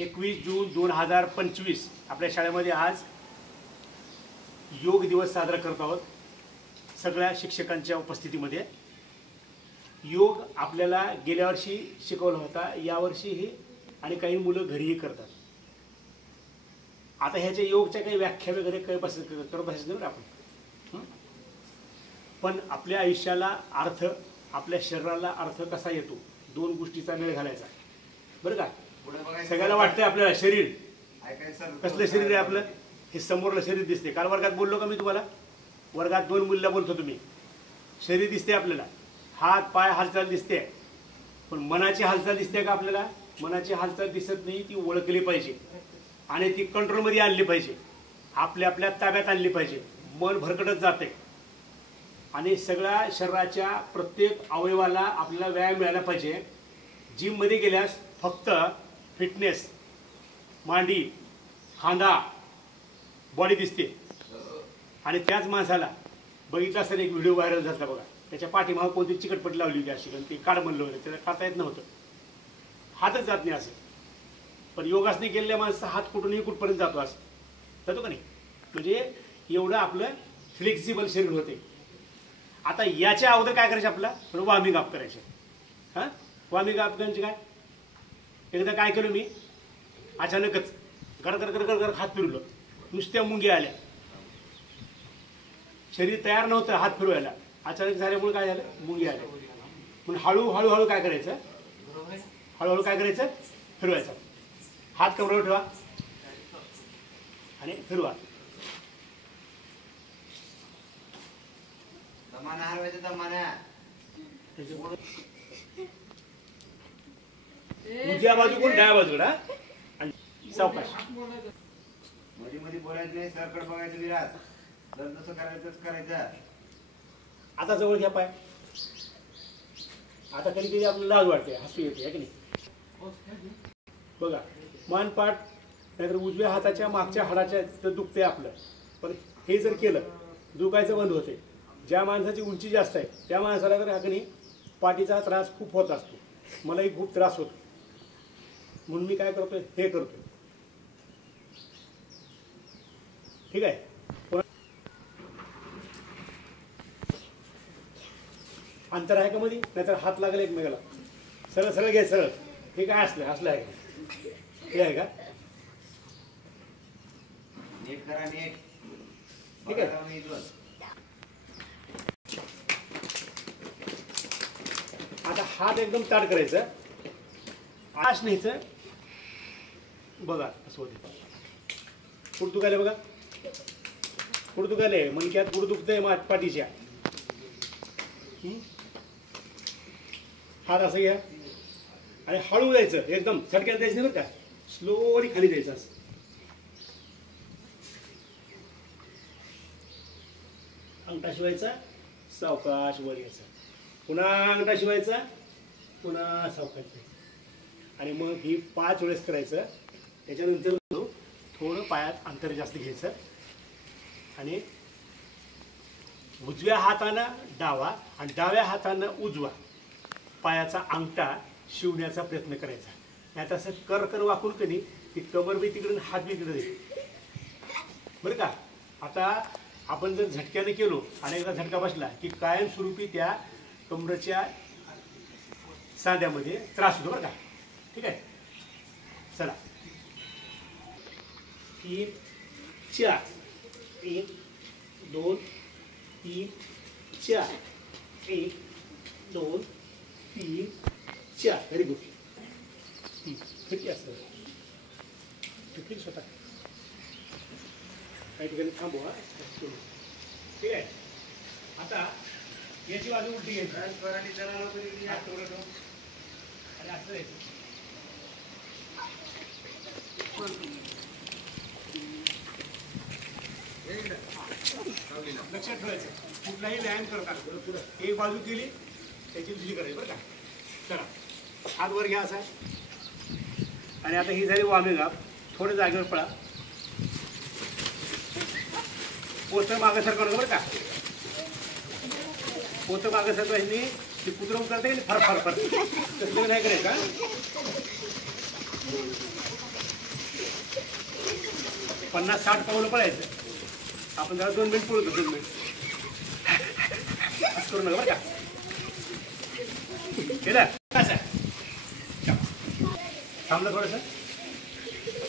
21 जून 2025 आपल्या शाळेमध्ये आज योग दिवस साजरा करत आहोत. सगळ्या शिक्षकांच्या उपस्थितीमध्ये. योग आपल्याला गेल्या वर्षी शिकवला होता, यावर्षीही आणि काही मुलं घरीही करतात. आता ह्याच्या योगच्या काही व्याख्या वगैरे करत बसायचं नाही आपण. पण आपल्या आयुष्याला अर्थ, आपल्या शरीराला अर्थ कसा येतो, दोन गोष्टीचा मेळ घालायचा. बरं का? सगळ्याला वाटतंय आपल्याला शरीर कसलं शरीर आहे आपलं, हे समोरलं शरीर दिसते. काल वर्गात बोललो का मी तुम्हाला? वर्गात 2 मुलीला बोलतो तुम्ही. शरीर दिसते आपल्याला, हात पाय हालचाल दिसते, पण मनाची हालचाल दिसते का आपल्याला? मनाची हालचाल दिसत नाही. ती ओळखली पाहिजे आणि ती कंट्रोलमध्ये आणली पाहिजे, आपल्या ताब्यात आणली पाहिजे. मन भरकटत जाते आणि सगळ्या शरीराच्या प्रत्येक अवयवाला आपल्याला व्यायाम मिळाला पाहिजे. जिममध्ये गेल्यास फक्त फिटनेस, मांडी, खांदा, बॉडी दिसते. आणि त्याच माणसाला बघितला असेल, एक व्हिडिओ व्हायरल झाला बघा, त्याच्या पाठीमागं कोणती चिकटपट्टी लावली होती अशी, आणि ते काढ म्हणलं होतं, त्याला काढता येत नव्हतं, हातच जात नाही असे. पण योगासने केलेल्या माणसाचा हात कुठूनही कुठपर्यंत जातो, असं जातो का नाही? म्हणजे एवढं आपलं फ्लेक्झिबल शरीर होते. आता याच्या अगोदर काय करायचं आपलं? वॉर्मिंग अप करायचं. वॉर्मिंग अप करायचे काय? एकदा काय केलं मी, अचानकच गडगड हात फिरवलं, नुसत्या मुंग्या आल्या. शरीर तयार नव्हतं हात फिरवायला, अचानक झाल्यामुळे काय झालं? मुंग्या आल्या. म्हणून हळूहळू काय करायचं? हळूहळू काय करायचं? फिरवायचं. हात कमरेवर ठेवा आणि फिरवा. उजव्या बाजू कोण, डाव्या बाजूला, आणि सावकाश. मध्ये बोलायचं नाही, सरकट बघायचं विराट, जसं करायचंच करायचं. आता जवळ घ्या पाय. आता कधी कधी आपल्याला लाज वाटते, हसू येते, आहे की नाही? बघा, मानपाट नाहीतर उजव्या हाताच्या मागच्या हाडाच्या तर दुखते आपलं. पण हे जर केलं, दुखायचं बंद होते. ज्या माणसाची उंची जास्त आहे त्या माणसाला तर हा नाही पाठीचा त्रास खूप होत असतो. मलाही खूप त्रास होतो, म्हणून मी काय करतोय, हे करतोय. ठीक आहे? अंतर आहे का मध्ये? नाहीतर हात लागेल एकमेकाला. सरळ सरळ घे, सरळ. हे काय असलं आहे का? हे आहे का? नीट करा, नीट. ठीक आहे. आता हात एकदम ताट करायचं, आश न्यायचं. बघा असं होते. कुठं दुखायला बघा, कुठं दुखायले, मणक्यात कुठं दुखतंय पाठीच्या. हात असं घ्या आणि हळू जायचं, एकदम झटक्याला द्यायचं नाही बरं का, स्लोली खाली द्यायचं. असं अंगठा शिवायचा, सावकाश वर यायचा, पुन्हा अंगठा शिवायचा, पुन्हा सावकाश द्यायचं. आणि मग ही 5 वेळेस करायचं. त्याच्यानंतर थोडं पायात अंतर जास्त घ्यायचं आणि उजव्या हातानं डावा आणि डाव्या हातानं उजवा पायाचा अंगठा शिवण्याचा प्रयत्न करायचा. नाही असं कर वाकून कधी की कमर बी तिकडून हात बी तिकडे जाईल. बरं का? आता आपण जर झटक्याने केलो आणि एकदा झटका बसला की कायमस्वरूपी त्या कमरेच्या सांध्यामध्ये त्रास होतो. बरं का? ठीक आहे? चला, 3 4 1 2 3 4 1 2 3 4. Very good. किती असतं किती स्वतः काही ठिकाणी थांबवा. ठीक आहे? आता याची बाजू उलटी घ्यायची आणि असं लक्षात ठेवायचं. कुठलाही व्यायाम करताना एक बाजू केली त्याची दुसरी करायची. बरं का? चला, हात वर घ्या असा. आणि आता ही झाली वॉर्मिंग अप. थोडं जागेवर पळा, पोतं मागं सरकवलं. बरं का? पोतं मागं सरकवायची. ती कुत्रम करते की फार फार फार तसं नाही करायचं. 50-60 पावलं पळायचं. आपण जरा 2 मिनिट पळतो, 2 मिनिट असं करू नका बरं का. केलं कसं थांबलं थोडंसं.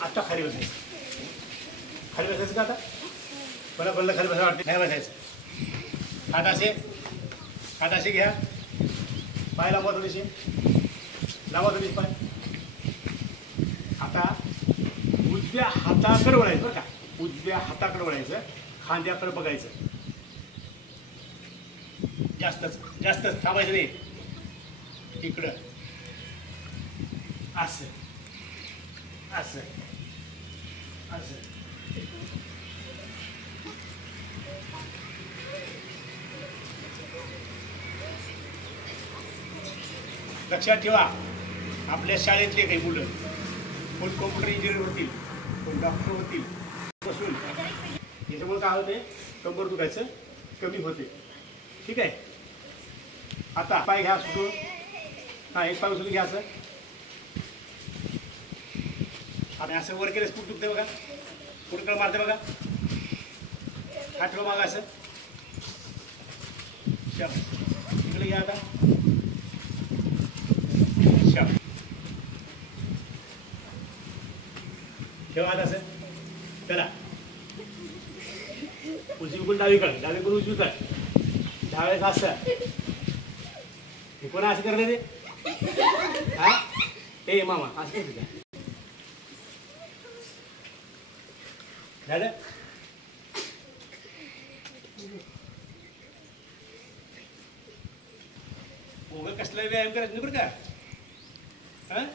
आता खाली बसायचं. खाली बसायचं का आता मला खाली बसायला वाटते. नाही बसायचं. हात असे घ्या. पाय लावा थोडीशी. लावा थोडीशी पाय. आता उजव्या हाताकडे वळायचं बरं का. उजव्या हाताकडे वळायचं. खांद्याकडे बघायचं. जास्तच थांबायचं नाही. इकडं असं असं असं. लक्षात ठेवा, आपल्या शाळेतले काही मुलं कोण कॉम्प्युटर इंजिनियर होतील, कोण डॉक्टर होतील बसून. याच्यामुळे काय होते, कंबर दुखायचं कमी होते. ठीक आहे. आता पाय घ्या सुटून. हा, एक पाय उचलून घ्या असं. आणि असं वर केलं स्पूट दुखते बघा. पुढकडं मारते बघा. हात ठेवा मागं असं. इकडे घ्या आता. ठेवा आता असं. चला उजवीकडून डावीकडं, डावीकडून उजवीकडं. डाव्याचं असं. हे कोणा असं करणार ते? हा ए मामा असं करते का? झालं. उगा कसला व्यायाम करायचं नाही बरं का. हा,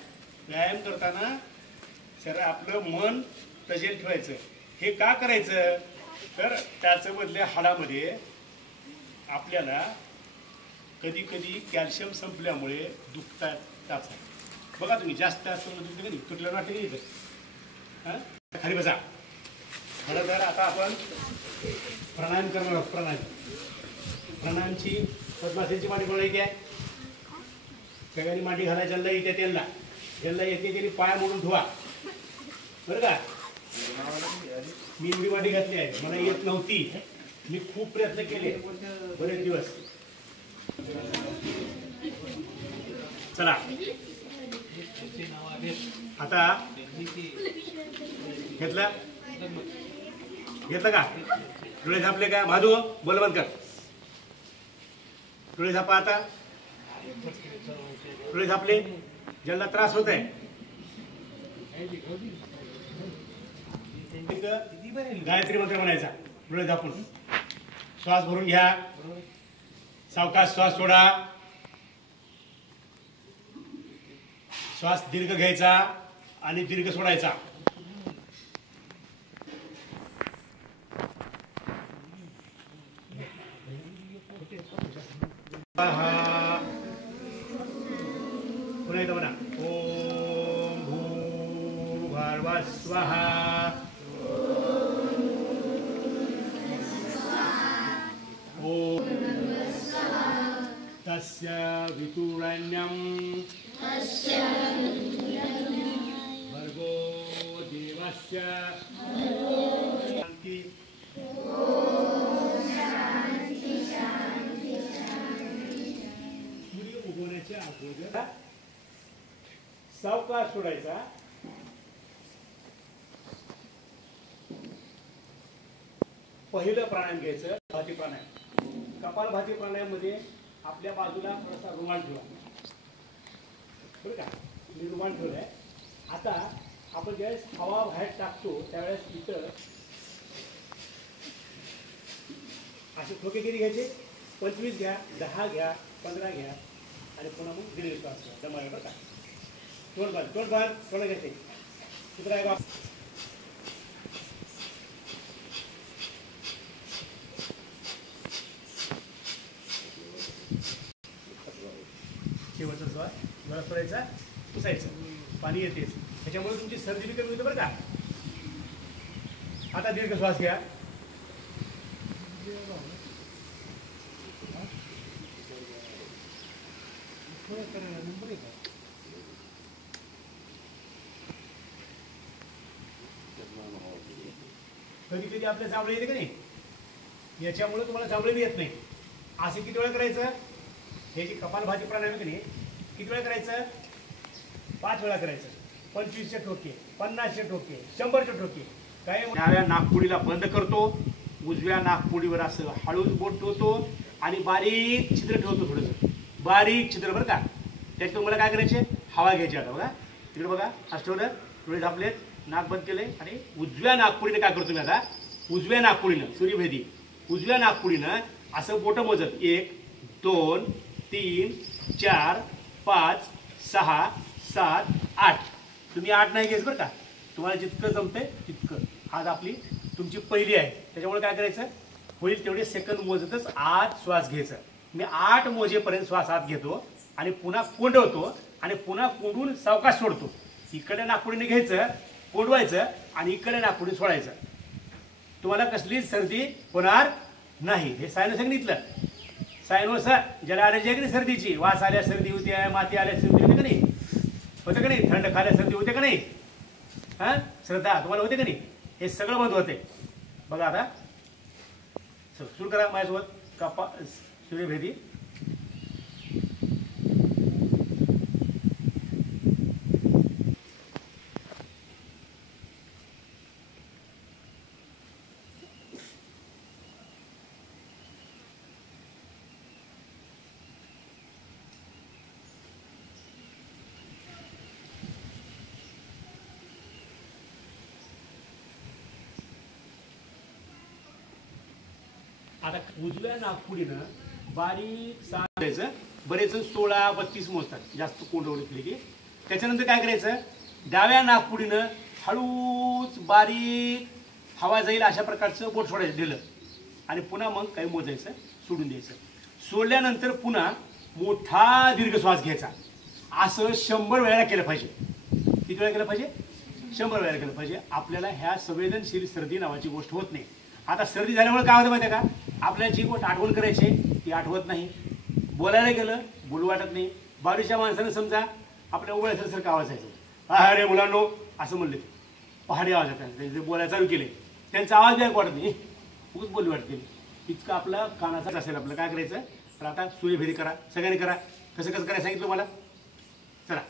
व्यायाम करताना सर आपलं मन तजेल ठेवायचं. हे का करायचं तर त्याचं बदले हाडामध्ये आपल्याला कधी कधी कॅल्शियम संपल्यामुळे दुखतात. त्याचा बघा तुम्ही जास्त असं दुखतं कधी तुटलं वाटतं की इथं. हां, खाली बसा. बरं तर आता आपण प्राणायाम करणार आहोत. प्राणायामची पद्मासनाची मांडी बोलायची आहे. सगळ्यांनी मांडी घालायची. ज्यांना येते त्यांना, ज्यांना येते त्यांनी पाय मोडून ठेवा बरं का. मी एवढी मांडी घातली आहे, मला येत नव्हती. मी खूप प्रयत्न केले बरेच दिवस. चला आता घेतलं का. डोळे झापले का भादू बोल बंद कर. डोळे झापा आता. डोळे झापले. ज्यांना त्रास होत आहे गायत्री मंत्र म्हणायचा. डोळे झापून श्वास भरून घ्या. सावकाश श्वास सोडा. श्वास दीर्घ घ्यायचा आणि दीर्घ सोडायचा. पुन्हा एकदा म्हणा. ओम भूर्भुवः स्वः. ओम तस्य वितुरण्यं भर्गो देवस्य शान्ति. सूर्य उगवण्याच्या अगोदर सावकाश सोडायचा. पहिलं प्राणायाम घ्यायचं भाती प्राणायाम. कपालभाती प्राणायाममध्ये आपल्या बाजूला थोडासा रुमाल ठेवा बरं का. मी रुमाल ठेवलाय. आता आपण ज्यावेळेस हवा बाहेर टाकतो त्यावेळेस इथं असे ठोके किती घ्यायचे. 25 घ्या, 10 घ्या, 15 घ्या आणि पुन्हा मग दीर्घ श्वास घ्या. दमाला बरं का. तोंड बांध थोडं घ्यायचे. कुत्रा आहे बा. शेवटचा श्वास मला सोडायचा, पुसायचं. पाणी येतेच त्याच्यामुळे तुमची सर्दी बी कमी होते बरं का. आता दीर्घ श्वास घ्या. कधी कधी आपल्या जांभळे येते का नाही, याच्यामुळे तुम्हाला जांभळे बी येत नाही. असे किती वेळा करायचं, हे जे कपालभाती प्राणायाम की नाही किती वेळा करायचं, 5 वेळा करायचं. 25चे ठोके, 50चे ठोके, 100चे ठोके. काय डाव्या नाकपुडीला बंद करतो, उजव्या नाकपुडीवर असं हळूच बोट ठेवतो आणि बारीक छिद्र ठेवतो, थोडंसं बारीक छिद्र बरं का. त्यात तुम्हाला काय करायचे, हवा घ्यायची. आता बघा तिकडे बघा, असं ठेवलं, डोळे झापलेत, नाक बंद केले आणि उजव्या नाकपुडीने काय करतो मी आता, उजव्या नाकपुडीनं सूर्यभेदी उजव्या नाकपुडीनं असं बोटं मोजत 1 2 3 4 5 6 7 8. तुम्ही 8 नाही घ्यायचं बरं का, तुम्हाला जितकं जमतंय तितकं. आज आपली तुमची पहिली आहे, त्याच्यामुळे काय करायचं, होईल तेवढे सेकंद मोजतच आत श्वास घ्यायचा. मी 8 मोजेपर्यंत श्वास आत घेतो आणि पुन्हा कोंडवतो आणि पुन्हा कोंडून सावकाश सोडतो. इकडे नाकपुडीने घ्यायचं, कोंडवायचं आणि इकडे नाकपुडी सोडायचं. तुम्हाला कसलीच सर्दी होणार नाही. हे सायनस सांगितलं, सायनोस ज्याला ॲलर्जी आहे की नाही सर्दीची, वास आल्या सर्दी होते, माती आल्या सर्दी होते का नाही, होते का नाही, थंड खाल्या सर्दी होते का नाही, हां श्रद्धा तुम्हाला होते का नाही, हे सगळं बंद होते. बघा आता सुरू करा माझ्यासोबत कपा सूर्यभेदी. आता उजव्या नागपुडीनं बारीक साथ द्यायचं. बरेच 16 32 मोजतात, जास्त कोंडवड केली की. त्याच्यानंतर काय करायचं, डाव्या नागपुडीनं हळूच बारीक हवा जाईल अशा प्रकारचं बोट सोडायचं दिलं आणि पुन्हा मग काही मोजायचं, सोडून द्यायचं. सोडल्यानंतर पुन्हा मोठा दीर्घ श्वास घ्यायचा. असं 100 वेळा केलं पाहिजे. किती वेळा केलं पाहिजे, 100 वेळा केलं पाहिजे. आपल्याला ह्या संवेदनशील सर्दी नावाची गोष्ट होत नाही. आता सर्दी झाल्यामुळे काय होतं माहिती आहे का, आपल्याला जी गोष्ट आठवण करायची ती आठवत नाही, बोलायला गेलं बोलू वाटत नाही. बाजूच्या माणसानं समजा आपल्या उघड्यासारखं आवाज यायचं, अरे मुलांनो असं म्हणले, पहाडी आवाज येतात, त्यांचे बोलायला चालू केले, त्यांचा आवाज बी वाटत नाही, खूपच बोलू वाटते. इतकं आपला कानाचाच असेल. आपलं काय करायचं, तर आता सूर्यभेदी करा, सगळ्यांनी करा. कसं कसं करायला सांगितलं मला, चला.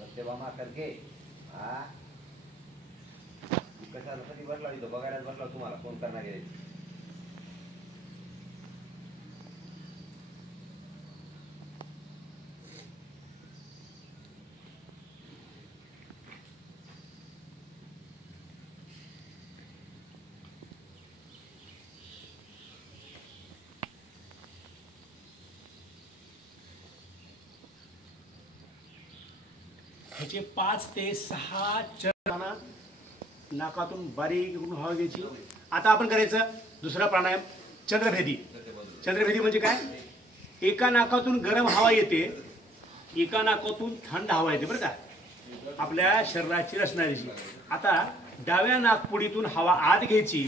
सत्यभामा करके हा कशाला कधी बसला इथं, बघायलाच बसला तुम्हाला फोन करणार आहे. ह्याचे 5 ते 6 चरण नाकातून बारीक हवा घ्यायची. आता आपण करायचं दुसरा प्राणायाम, चंद्रभेदी. चंद्रभेदी म्हणजे काय, एका नाकातून गरम हवा येते, एका नाकातून थंड हवा येते बरं का, आपल्या शरीराची रचनाची. आता डाव्या नाकपुडीतून हवा आत घ्यायची,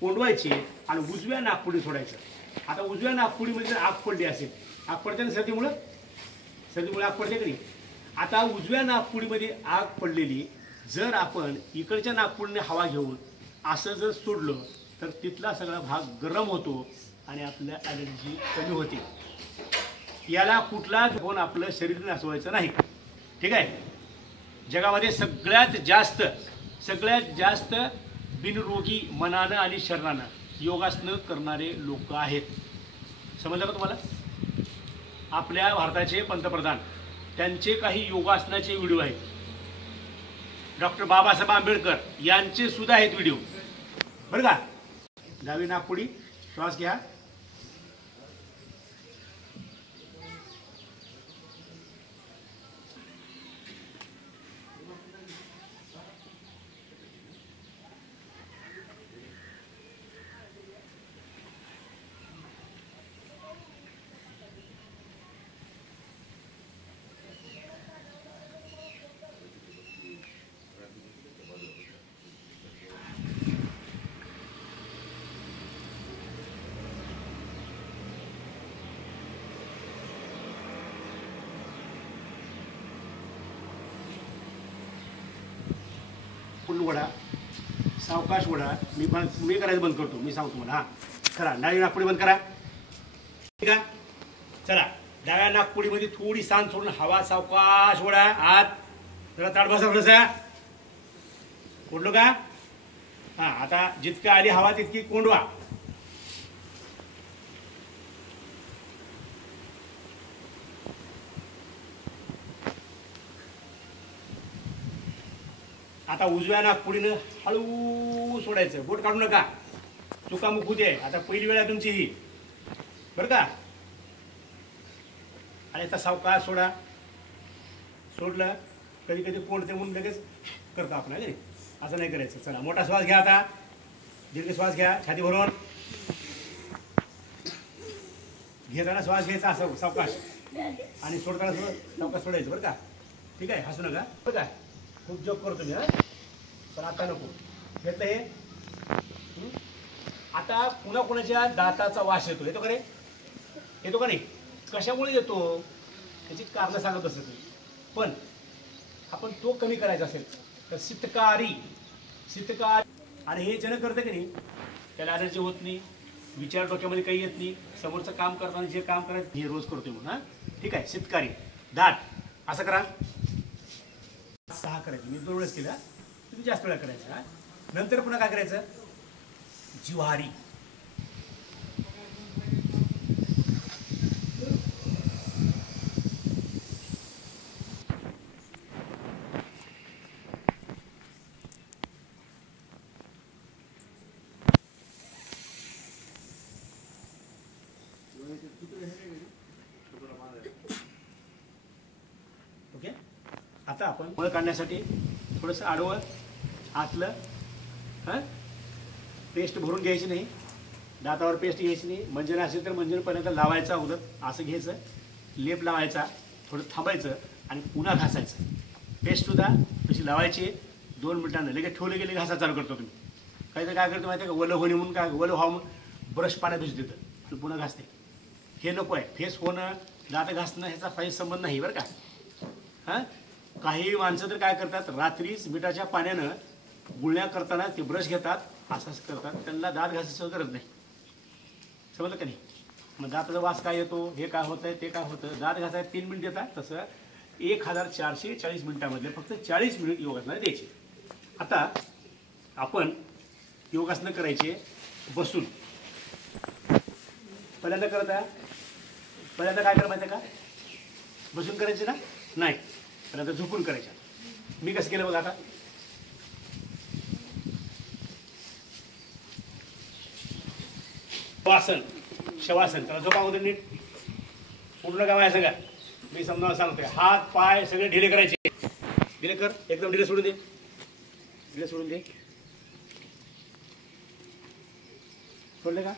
कोंडवायची आणि उजव्या नाकपुडी सोडायचं. आता उजव्या नाकपुडीमध्ये आग पडली असेल, आग पडते ना सर्दीमुळे आग पडते की नाही. आता उजव्या नाकपुडीमध्ये आग पडलेली जर आपण इकडच्या नाकपुडीने हवा घेऊन असं जर सोडलं तर तिथला सगळा भाग गरम होतो आणि आपल्या ॲलर्जी कमी होते. याला कुठलाच होऊन आपलं शरीर नासवायचं नाही. ठीक आहे. जगामध्ये सगळ्यात जास्त बिनरोगी मनानं आणि शरीरानं योगासनं करणारे लोक आहेत. समजलं का तुम्हाला. आपल्या भारताचे पंतप्रधान त्यांचे काही योगासनाचे व्हिडिओ आहेत. डॉक्टर बाबासाहेब आंबेडकर यांचे सुद्धा आहेत व्हिडिओ बरं का. डावी नाकपुडी श्वास घ्या, आपण वडा सावकाश वडा. मी करायचं बंद करतो. मी सांगतो मला. हां करा. डावी नागपुडी बंद करा. ठीक आहे. चला डाव्या नागपुडीमध्ये थोडी सांज सोडून हवा सावकाश वडा. आत जरा ताट बसा थोडंसं. कोंडलो का? हां आता जितकी आली हवा तितकी कोंडवा. आता उजव्या नागपुडीनं हळू सोडायचं. बोट काढू नका. चुकामुक होते. आता पहिली वेळ आहे तुमची ही बरं का. आणि आता सावकाश सोडा. सोडलं कधी कधी कोंडते म्हणून लगेच करतो आपण आहे. असं नाही करायचं. चला मोठा श्वास घ्या. आता दीर्घ श्वास घ्या छाती भरून. घेताना श्वास घ्यायचा असं सावकाश आणि सोडताना सावकाश सोडायचं बरं का. ठीक आहे. हसू नका बरं का. खूप जोक करतो मी. हां पण आता नको. घेतलं हे. आता पुन्हा कोणाच्या दाताचा वास येतो. येतो का रे? येतो का नाही? कशामुळे येतो त्याची कारणं सांगत असत. पण आपण तो कमी करायचा असेल तर सितकारी आणि हे ज्यानं करतं की नाही त्याला ॲलर्जी होत नाही. विचार डोक्यामध्ये काही येत नाही. समोरचं काम करताना जे काम करायचं हे रोज करतोय म्हणून. हां ठीक आहे. सितकारी दाट असं करा. 6 करायचं. मी 2 वेळेस केलं. तुम्ही जास्त वेळा करायचं. हां नंतर पुन्हा काय करायचं? जिव्हारी. ओके. आता आपण मळ काढण्यासाठी थोडंसं आडवं आतलं हां पेस्ट भरून घ्यायची नाही. दातावर पेस्ट घ्यायची नाही. मंजन असेल तर मंजनपर्यंत लावायचा अगोदर असं घ्यायचं. लेप लावायचा. थोडं थांबायचं आणि पुन्हा घासायचं. पेस्टसुद्धा तशी लावायची. 2 मिनिटांना लगेच ठेवले गेले घासा चालू करतो तुम्ही. काहीतरी काय करतो माहिती आहे का? वलं होणे म्हणून काय वलं व्हावं म्हणून ब्रश पाण्यात भिजत देतं आणि पुन्हा घासते. हे नको आहे. फेस होणं दात घासणं ह्याचा काही संबंध नाही बरं का. हां काही माणसं तर काय करतात रात्रीच मिठाच्या पाण्यानं गुळण्या करताना ते ब्रश घेतात असंच करतात. त्यांना दात घासायची गरज नाही. समजलं का नाही? मग दाताचा वास काय येतो हे काय होतं आहे ते काय होतं. दात घासायला 3 मिनिट देतात. तसं 1440 मिनिटामधले फक्त 40 मिनिट योगासनं द्यायचे. आता आपण योगासनं करायचे बसून. पहिल्यांदा करत आहे. पहिल्यांदा काय करा माहिती आहे का? बसून करायचे ना नाही. पहिल्यांदा झोपून करायच्या. मी कसं केलं बघा. आता वासन शवासन. त्याला झोपा अगोदर नीट पूर्ण काय सगळं मी समजावून सांगतोय. हात पाय सगळे ढिले करायचे. ढिले कर. एकदम ढिले सोडून दे. ढिले सोडून दे. सोडले का?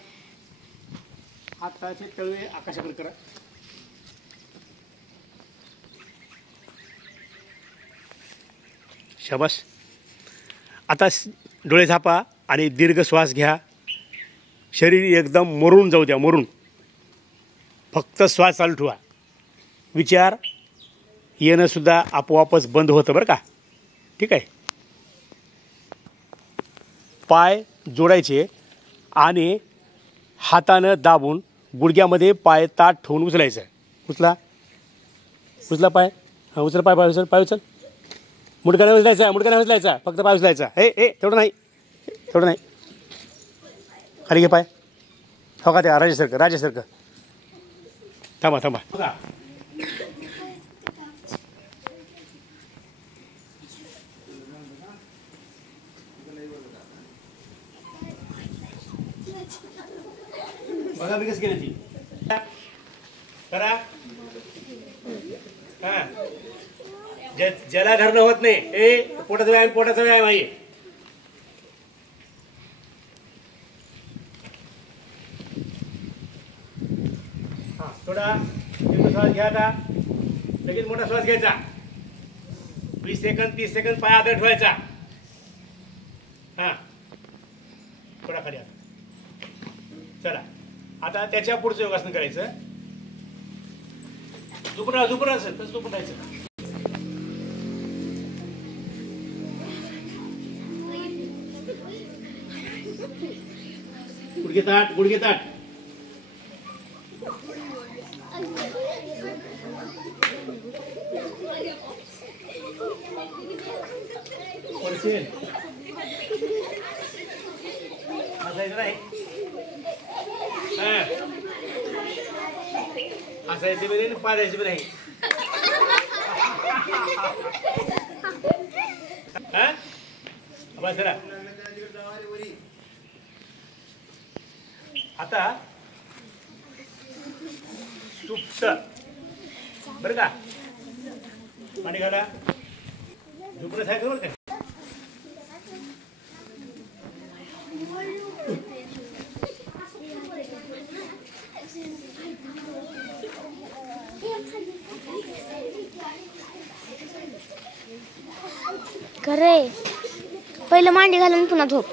हात पायाचे तळवे आकाशाकडे करा. शाबास. आता डोळे झापा आणि दीर्घ श्वास घ्या. शरीर एकदम मरून जाऊ द्या. मरून फक्त श्वास चालू ठेवा. विचार येणंसुद्धा आपोआपच बंद होतं बरं का. ठीक आहे. पाय जोडायचे आणि हातानं दाबून गुडघ्यामध्ये पाय ताट ठेवून उचलायचं. उचला पाय. हां उचल पाय. पाय उचल. पाय उचल. मुडका नाही उचलायचा. मुडका नाही उचलायचा. फक्त पाय उचलायचा. तेवढं नाही. तेवढं नाही. खाली घे पाय. हो का त्या राजासारखं. थांबा बघा. बघा मी कसं केलं ती. करा. हां ज्याला धरणं होत नाही पोटाचा व्यायाम आहे. हां थोडा श्वास घ्या. आता लगेच मोठा श्वास घ्यायचा. 20 सेकंद 30 सेकंद पाय आदर ठेवायचा. हां थोडा खाली आता. चला आता त्याच्या पुढचं योगासन करायचं. झोपून असेल तर झोपून राहायचं. गुडघे ताट गुडघे ताट. हसायचं नाही. हसायचं बी नाही पाजायचं बी नाही. बसरा आता सुप्त बरं का पाणी घाला झुकलं सायकल बरं का. खरे पहिलं मांडी घालून पुन्हा झोप.